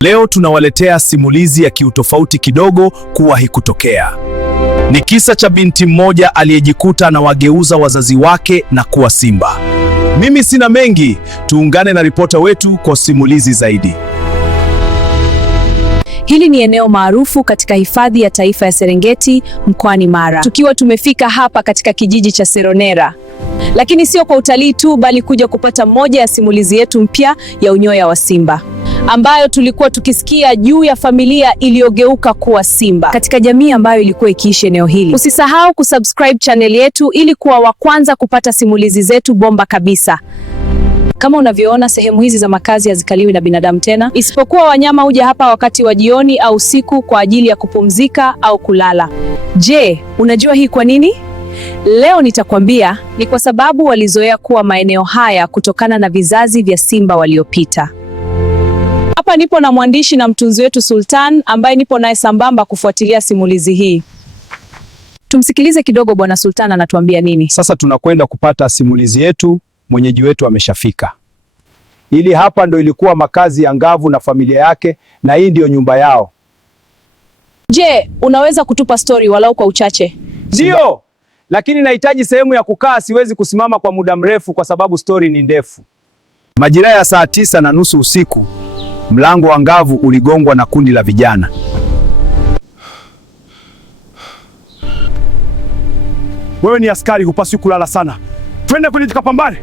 Leo tunawaletea simulizi ya kiutofauti kidogo kuwahi kutokea. Ni kisa cha binti mmoja aliyejikuta anawageuza wazazi wake na kuwa simba. Mimi sina mengi, tuungane na ripota wetu kwa simulizi zaidi. Hili ni eneo maarufu katika hifadhi ya taifa ya Serengeti mkoani Mara. Tukiwa tumefika hapa katika kijiji cha Seronera. Lakini sio kwa utalii tu, bali kuja kupata moja ya simulizi yetu mpya ya unyoya wa simba, ambayo tulikuwa tukisikia juu ya familia iliyogeuka kuwa simba katika jamii ambayo ilikuwa ikiishi eneo hili. Usisahau kusubscribe channel yetu ili kuwa wa kwanza kupata simulizi zetu bomba kabisa. Kama unavyoona, sehemu hizi za makazi hazikaliwi na binadamu tena, isipokuwa wanyama huja hapa wakati wa jioni au usiku kwa ajili ya kupumzika au kulala. Je, unajua hii kwa nini? Leo nitakwambia. Ni kwa sababu walizoea kuwa maeneo haya kutokana na vizazi vya simba waliopita. Hapa nipo na mwandishi na mtunzi wetu Sultan, ambaye nipo naye sambamba kufuatilia simulizi hii. Tumsikilize kidogo Bwana Sultan anatuambia nini. Sasa tunakwenda kupata simulizi yetu. Mwenyeji wetu ameshafika. Hili hapa ndo ilikuwa makazi ya Ngavu na familia yake, na hii ndiyo nyumba yao. Je, unaweza kutupa story walau kwa uchache? Ndio, lakini nahitaji sehemu ya kukaa, siwezi kusimama kwa muda mrefu kwa sababu story ni ndefu. Majira ya saa 9:30 usiku, mlango wa Ngavu uligongwa na kundi la vijana. Wewe ni askari, hupaswi kulala sana. Twende kwenye tukapambane.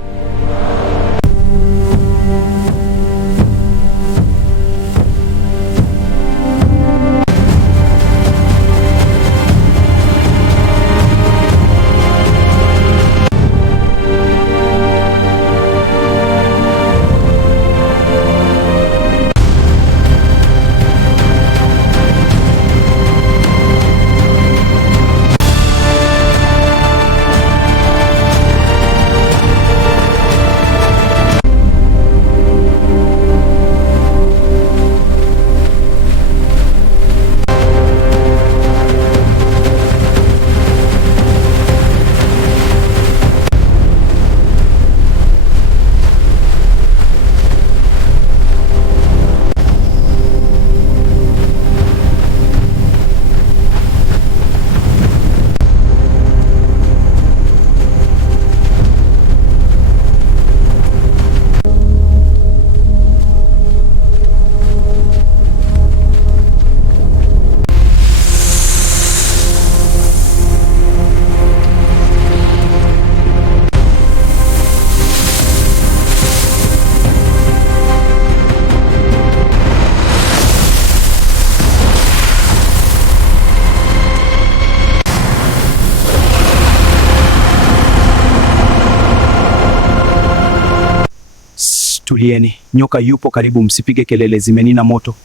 Tulieni, nyoka yupo karibu, msipige kelele, zimenina moto.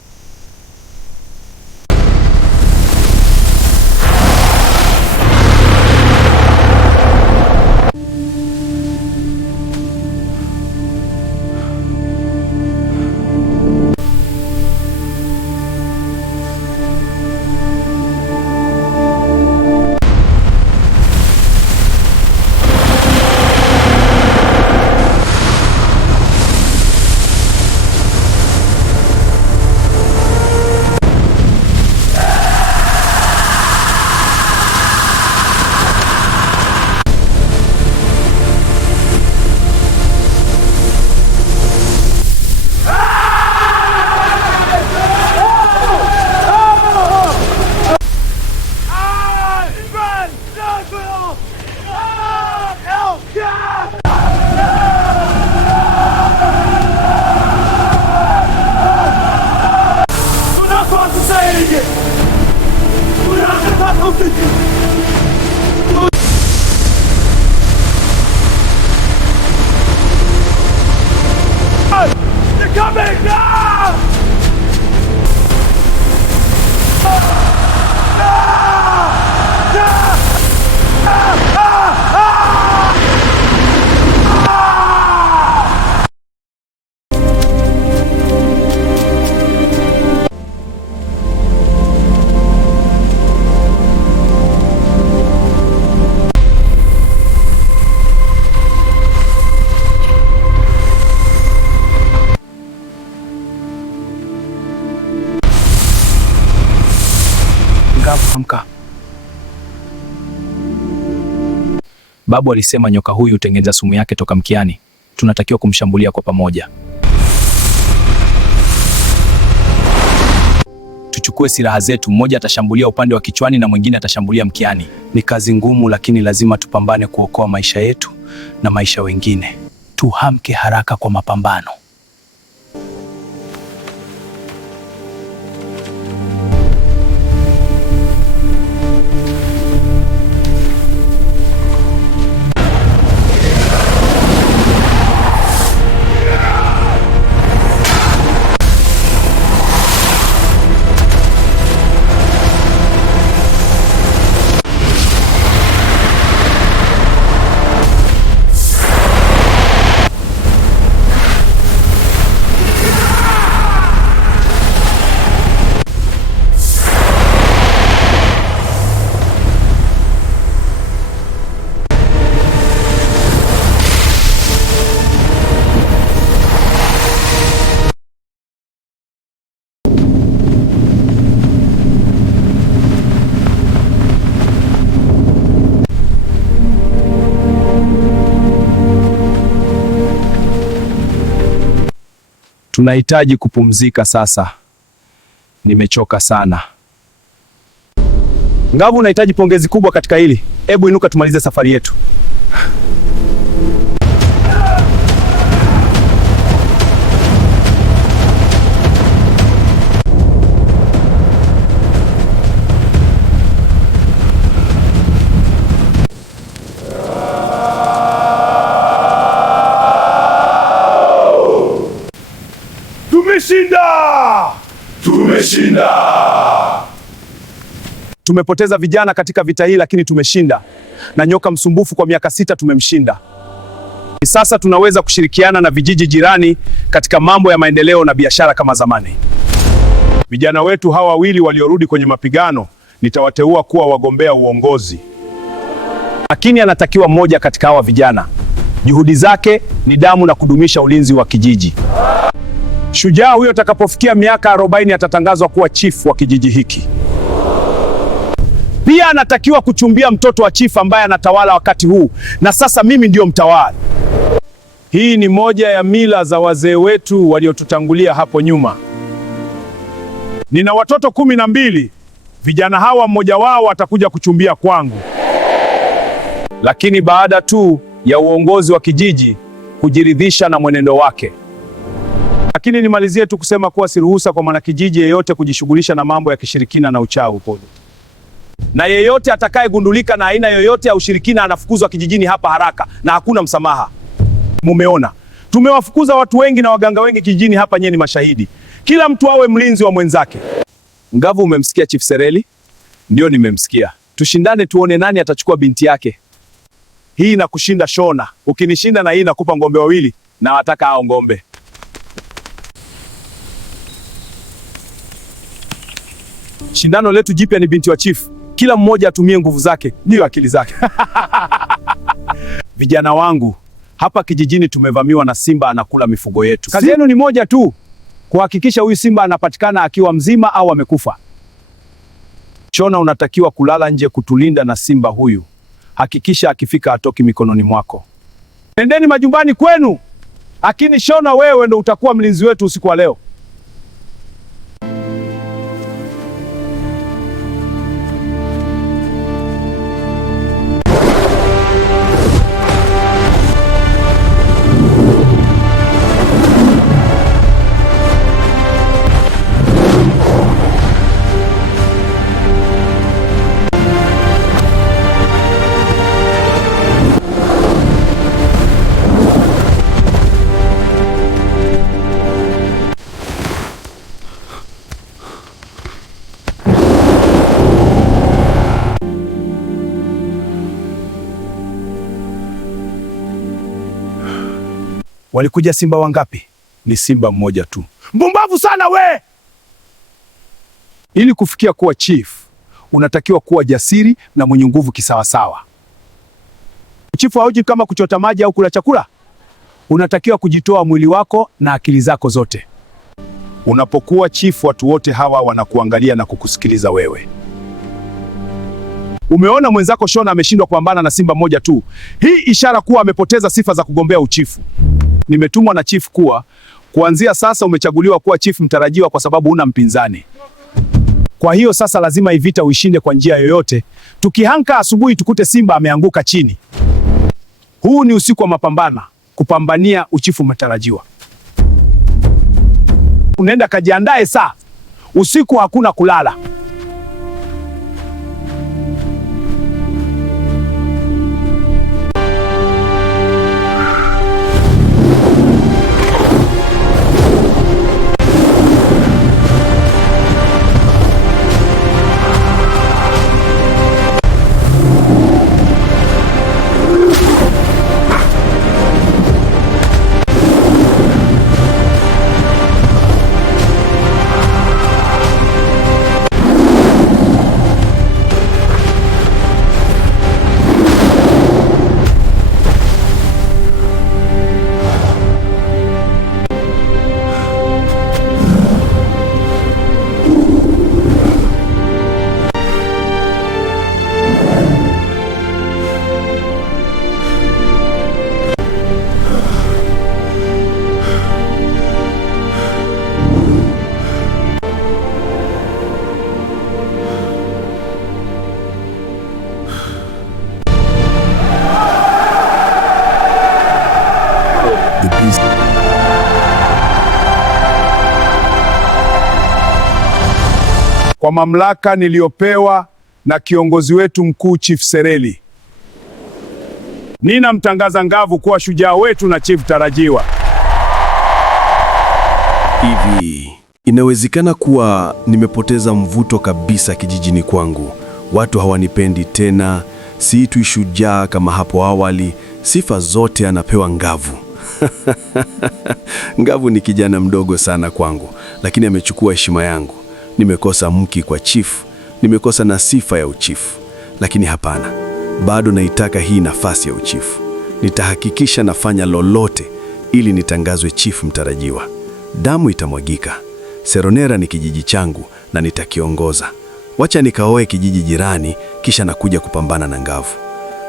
Amka. Babu alisema nyoka huyu hutengeneza sumu yake toka mkiani. Tunatakiwa kumshambulia kwa pamoja. Tuchukue silaha zetu, mmoja atashambulia upande wa kichwani na mwingine atashambulia mkiani. Ni kazi ngumu, lakini lazima tupambane kuokoa maisha yetu na maisha wengine. Tuhamke haraka kwa mapambano. Tunahitaji kupumzika sasa. Nimechoka sana. Ngavu, unahitaji pongezi kubwa katika hili. Hebu inuka tumalize safari yetu. Tumeshinda! Tumepoteza vijana katika vita hii, lakini tumeshinda. Na nyoka msumbufu kwa miaka 6 tumemshinda. Sasa tunaweza kushirikiana na vijiji jirani katika mambo ya maendeleo na biashara kama zamani. Vijana wetu hawa wawili waliorudi kwenye mapigano nitawateua kuwa wagombea uongozi. Lakini anatakiwa mmoja katika hawa vijana. Juhudi zake ni damu na kudumisha ulinzi wa kijiji. Shujaa huyo atakapofikia miaka 40 atatangazwa kuwa chifu wa kijiji hiki. Pia anatakiwa kuchumbia mtoto wa chifu ambaye anatawala wakati huu, na sasa mimi ndio mtawala. Hii ni moja ya mila za wazee wetu waliotutangulia hapo nyuma. Nina watoto 12. Vijana hawa mmoja wao atakuja kuchumbia kwangu. Lakini baada tu ya uongozi wa kijiji kujiridhisha na mwenendo wake. Lakini nimalizie tu kusema kuwa siruhusa kwa mwanakijiji yeyote kujishughulisha na mambo ya kishirikina na uchawi. Na yeyote atakayegundulika na aina yoyote ya ushirikina anafukuzwa kijijini hapa haraka na hakuna msamaha. Mumeona, tumewafukuza watu wengi na waganga wengi kijijini hapa, nyinyi ni mashahidi. Kila mtu awe mlinzi wa mwenzake. Ngavu, umemsikia Chief Sereli? Ndio, nimemsikia. Tushindane tuone nani atachukua binti yake. Hii na kushinda Shona. Ukinishinda na hii nakupa ng'ombe wawili, na wataka hao ng'ombe. Shindano letu jipya ni binti wa chief. Kila mmoja atumie nguvu zake, ndio akili zake. Vijana wangu, hapa kijijini tumevamiwa na simba anakula mifugo yetu. Kazi yenu ni moja tu, kuhakikisha huyu simba anapatikana akiwa mzima au amekufa. Shona, unatakiwa kulala nje kutulinda na simba huyu. Hakikisha akifika atoki mikononi mwako. Nendeni majumbani kwenu. Lakini Shona, wewe ndo utakuwa mlinzi wetu usiku wa leo. Walikuja simba wangapi? Ni simba mmoja tu. Mbumbavu sana we! Ili kufikia kuwa chief, unatakiwa kuwa jasiri na mwenye nguvu kisawasawa. Chifu hauji kama kuchota maji au kula chakula. Unatakiwa kujitoa mwili wako na akili zako zote. Unapokuwa chief, watu wote hawa wanakuangalia na kukusikiliza wewe. Umeona mwenzako Shona ameshindwa kupambana na simba mmoja tu. Hii ishara kuwa amepoteza sifa za kugombea uchifu. Nimetumwa na chief kuwa kuanzia sasa umechaguliwa kuwa chief mtarajiwa kwa sababu huna mpinzani. Kwa hiyo sasa lazima ivita uishinde kwa njia yoyote. Tukihanka asubuhi tukute simba ameanguka chini. Huu ni usiku wa mapambano, kupambania uchifu mtarajiwa. Unaenda kajiandae saa. Usiku hakuna kulala. Kwa mamlaka niliyopewa na kiongozi wetu mkuu Chief Sereli, ninamtangaza Ngavu kuwa shujaa wetu na chief tarajiwa. Hivi inawezekana kuwa nimepoteza mvuto kabisa kijijini kwangu. Watu hawanipendi tena, siitwi shujaa kama hapo awali. Sifa zote anapewa Ngavu. Ngavu ni kijana mdogo sana kwangu, lakini amechukua heshima yangu. Nimekosa mki kwa chifu, nimekosa na sifa ya uchifu. Lakini hapana, bado naitaka hii nafasi ya uchifu. Nitahakikisha nafanya lolote ili nitangazwe chifu mtarajiwa. Damu itamwagika. Seronera ni kijiji changu na nitakiongoza. Wacha nikaoe kijiji jirani, kisha nakuja kupambana na Ngavu.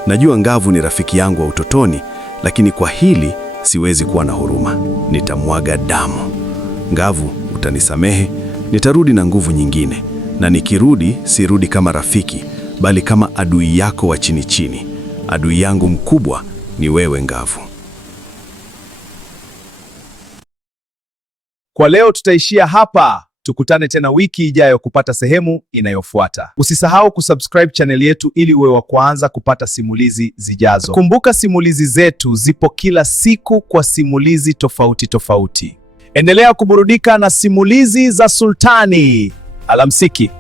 Najua Ngavu ni rafiki yangu wa utotoni, lakini kwa hili siwezi kuwa na huruma. Nitamwaga damu. Ngavu, utanisamehe. Nitarudi na nguvu nyingine, na nikirudi sirudi kama rafiki, bali kama adui yako wa chini chini. Adui yangu mkubwa ni wewe Ngavu. Kwa leo tutaishia hapa. Tukutane tena wiki ijayo kupata sehemu inayofuata. Usisahau kusubscribe channel yetu ili uwe wa kwanza kupata simulizi zijazo. Kumbuka simulizi zetu zipo kila siku kwa simulizi tofauti tofauti. Endelea kuburudika na simulizi za Sultani. Alamsiki.